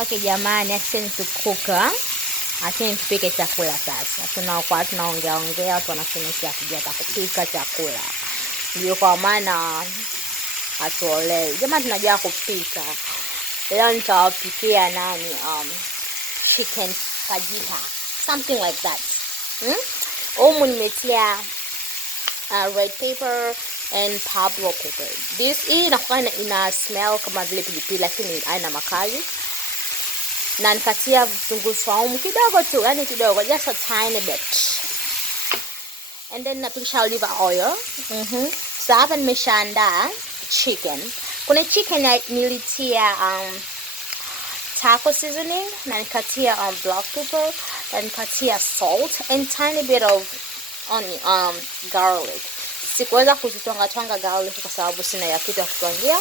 Okay jamani, acheni tukuka. Acheni tupike chakula sasa. Tunakuwa tunaongea watu wanasemekea hatujui hata kupika chakula. Ndio kwa maana hatuolewi. Jamani tunajua kupika. Leo nitawapikia nani chicken fajita. Something like that. Humu nimetia red pepper and Pablo pepper. Hii inakuwa ina smell kama vile pilipili lakini haina makali. Na nikatia vitunguu saumu kidogo tu, yani kidogo, just a tiny bit. And then napisha olive oil. So hapa nimeshaandaa chicken. Kuna chicken nilitia taco seasoning, na nikatia black pepper, na nikatia salt and tiny bit of garlic. Sikuweza kuzitwanga garlic kwa sababu sina ya kitu ya kutwangia.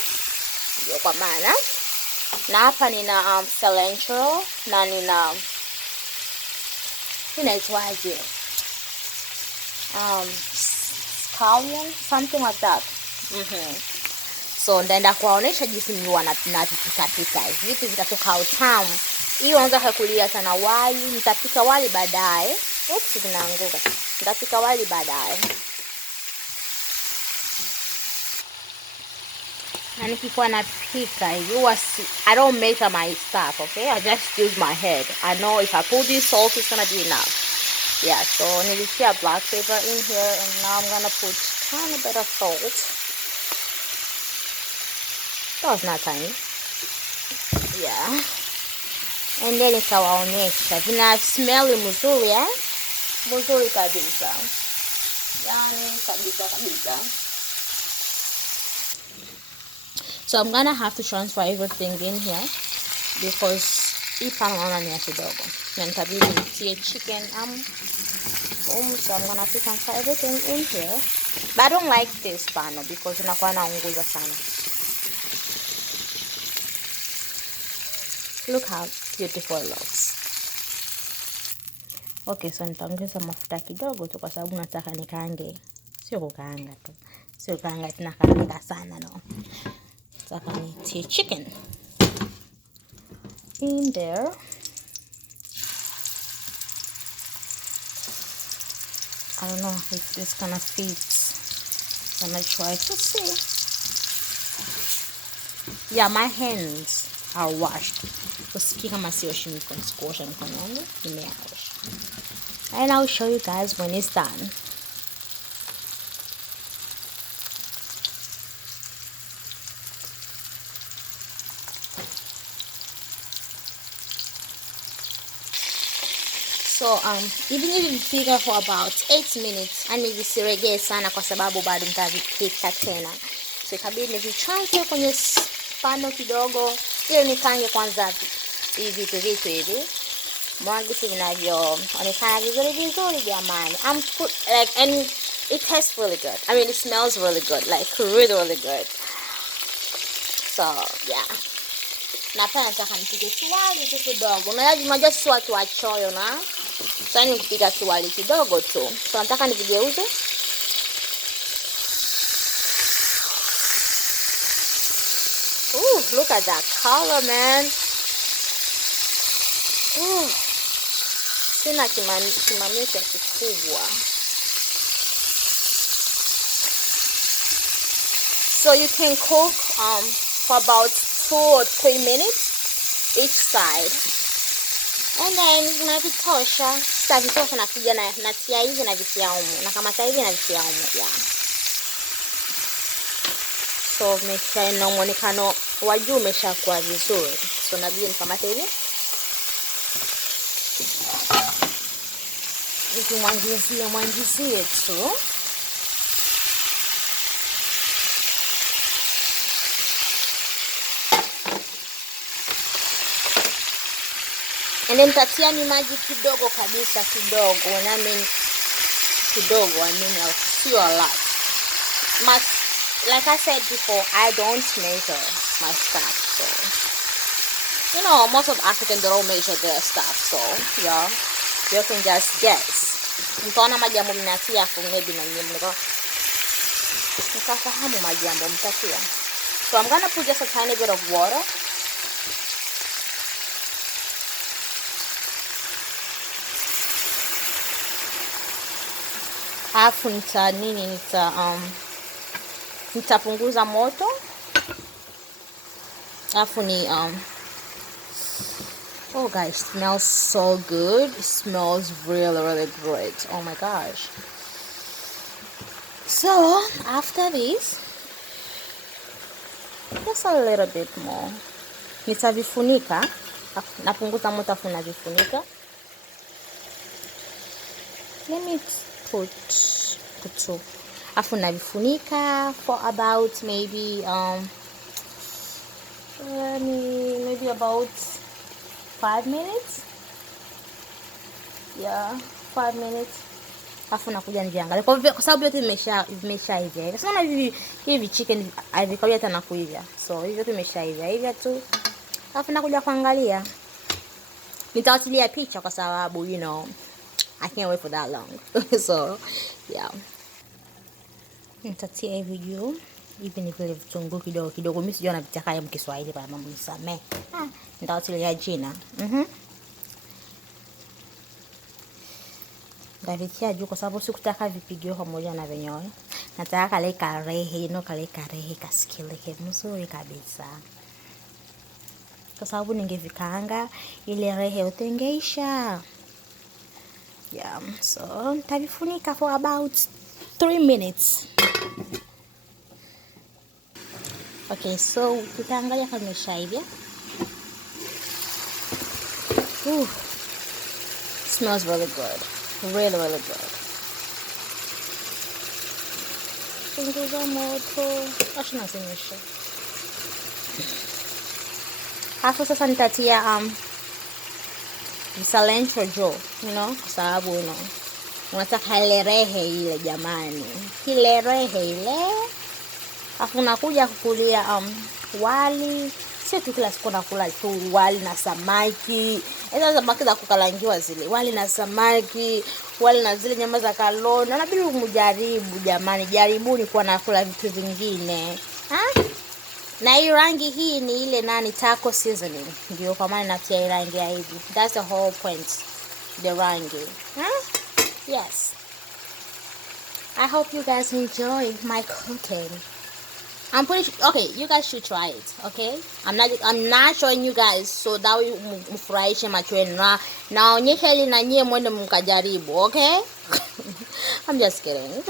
Ndio kwa maana. Na hapa nina cilantro na nina inaitwaje? Scallion, something like that. So ndaenda kuwaonesha jinsi niwa napika vipi vitatoka utamu. Hiyo unaweza kukulia sana wali, nitapika wali baadaye. Oops, vinaanguka. Nitapika wali baadaye. Na nikikuwa napika I don't measure my stuff, okay? I just use my head. I know if I put this salt, it's gonna be enough. Yeah, so nilitia black pepper in here, and now I'm gonna put tiny bit of salt. That was not tiny. Yeah. And then nitawaonyesha. Vina smell mzuri, mzuri kabisa. Yani kabisa. So I'm gonna have to transfer everything in here because hii pan naona ni kidogo. Na nitabidi nitie chicken so I'm gonna have to transfer everything in here. But I don't like this pan because inakuwa naunguza sana. Look how beautiful it looks. Okay, so nitaongeza mafuta kidogo tu kwa sababu nataka nikaange. Sio kukaanga tu. Sio kukaanga tunakaanga sana no. Sasa nitie chicken in there. I don't know if this gonna fit. I'm gonna try to see. Yeah, my hands are washed. Usikie kama sioshi mikono, sikuosha mikono yangu, nimeosha. And I'll show you guys when it's done. So even if you pika for about 8 minutes, and visiregee sana kwa sababu bado nitavipika tena. So ikabidi nivitransfer kwenye pano kidogo ili nikange kwanza hivi vitu hivi. Mwangu si vinavyoonekana vizuri jamani. And it tastes really good. I mean, it smells really good, like really good. So yeah. Na pia nataka nipike wali tu kidogo. Unajua si watu wachoyo na. Sasa nikupika wali kidogo tu. So nataka nivigeuze. Ooh, look at that color, man. Ooh. Sina kimamio cha kikubwa. So you can cook for about 2 or 3 minutes each side. And then unavitosha. Sasa vitosha nakuja na natia hivi na vitia humu. Na kama hivi na vitia humu, yeah. So mesha ina muonekano wa juu umeshakuwa vizuri. So nabidi nikamate hivi. Mwangizie tu. And then tatia ni maji kidogo kabisa kidogo. And I mean kidogo, I mean a lot. Like I said before, I don't measure my stuff. So, you know, most of Africans don't measure their stuff. So, yeah, you can just guess. Mtaona majambo mnatia afu maybe na nyinyi mkafahamu majambo mtatia. So I'm gonna put just a tiny bit of water. Alafu nitapunguza moto. Alafu oh guys, it smells so good. It smells really great. Oh my gosh. So after this, just a little bit more, nitavifunika. Napunguza moto afu navifunika. Let me put two. Afu navifunika for about maybe about 5 minutes. Yeah, 5 minutes. Afu nakuja niviangalie kwa sababu yote vimeshaiva. Sasa unaona hivi chicken havikawia hata na kuiva. So hivyo vimeshaiva hivyo tu. Afu nakuja kuangalia. Nitawatilia picha kwa sababu I can't wait for that long. So yeah. Nitatia hivi juu. Hivi ni vile vitunguu kidogo. Mimi sijui navitaka ya Kiswahili bana, mama nisamee. Nitawatilia jina. Ndavitia juu kwa sababu sikutaka vipigwe pamoja na venyewe. Nataka kale karehe, kale karehe kasikilike mzuri kabisa. Kwa sababu ningevikaanga ile rehe utengeisha. Yeah, so nitavifunika for about 3 minutes. Okay, so tutaangalia kama imeshaiva. Smells really good. Really good. Punguza moto. Acha nazimisha. Hapo sasa nitatia cilantro juu, kwa sababu unataka ile rehe ile jamani. Ile rehe ile. Afu nakuja kukulia wali. Sio tu kila siku nakula tu wali na samaki. Hizo samaki za kukalangiwa zile. Wali na samaki, wali na zile nyama za kalona. Inabidi mjaribu jamani. Jaribuni kuwa nakula vitu vingine. Na hii rangi hii ni ile taco seasoning. Ndio kwa maana natia rangi ya hivi. That's the whole point. The rangi. Yes. I hope you guys enjoy my cooking. I'm pretty sure, okay, you guys should try it, okay? I'm not showing you guys so that we mfurahishe macho yenu. Naonyesha ili na nyie mwende mkajaribu, okay? I'm just kidding.